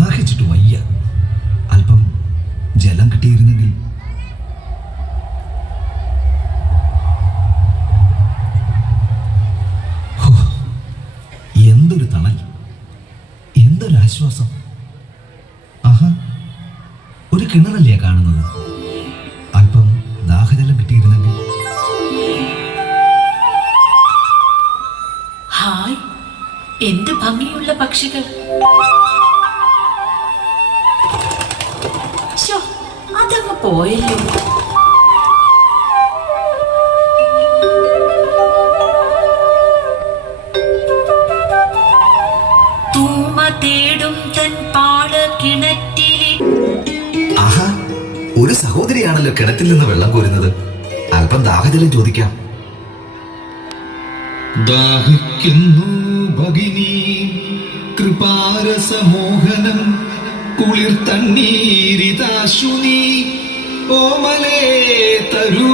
ദാഹിച്ചിട്ട് വയ്യ. അല്പം ജലം കിട്ടിയിരുന്നെങ്കിൽ. എന്തൊരു തണൽ, എന്തൊരാശ്വാസം. ആഹാ, ഒരു കിണറല്ലേ കാണുന്നത്. അല്പം ദാഹജലം കിട്ടിയിരുന്നെങ്കിൽ. ഹായ്, എന്ത് ഭംഗിയുള്ള പക്ഷികൾ. അതങ്ങ് പോയല്ലോ. തൂമ തേടും തൻ പാട കിണറ്റിലെ. ആഹാ, ഒരു സഹോദരിയാണല്ലോ കിണറ്റിൽ നിന്ന് വെള്ളം കോരുന്നത്. അല്പം ദാഹജലം ചോദിക്കാം. ദാഹിക്കുന്നു ഭഗിനി കൃപാരസമോഹനം കുളിർ തണ്ണീരിതാശുനി ഓമലേ തരൂ.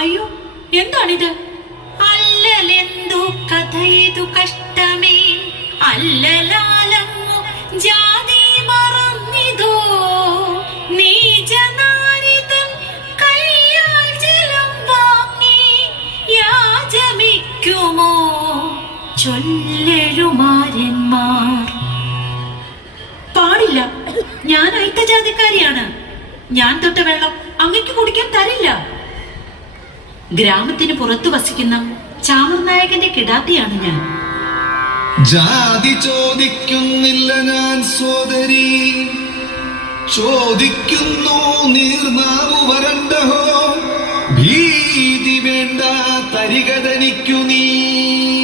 അയ്യോ, എന്താണിത്? അല്ലലെന്തു കഥയിതു കഷ്ടമേ, അല്ലലാലങ്ങു ജാതി മറന്നിതോ, നീചനാരിതൻ കയ്യാൽ ജലം വാങ്ങി യാചമിക്കുമോ ചൊല്ലെഴുമാരന്മാർ. പാടില്ല, ഞാൻ ഐത്തജാതിക്കാരിയാണ്. ഞാൻ തൊട്ട വെള്ളം അങ്ങയ്ക്ക് കുടിക്കാൻ തരില്ല. ഗ്രാമത്തിന് പുറത്തു വസിക്കുന്ന ചാമർനായകന്റെ കിടാത്തിയാണ് ഞാൻ. ജാതി ചോദിക്കുന്നില്ല ഞാൻ സോദരി, ചോദിക്കുന്നു നീർനാവു വരണ്ടഹോ. ഭീതി വേണ്ട തരികതനിക്കു നീ.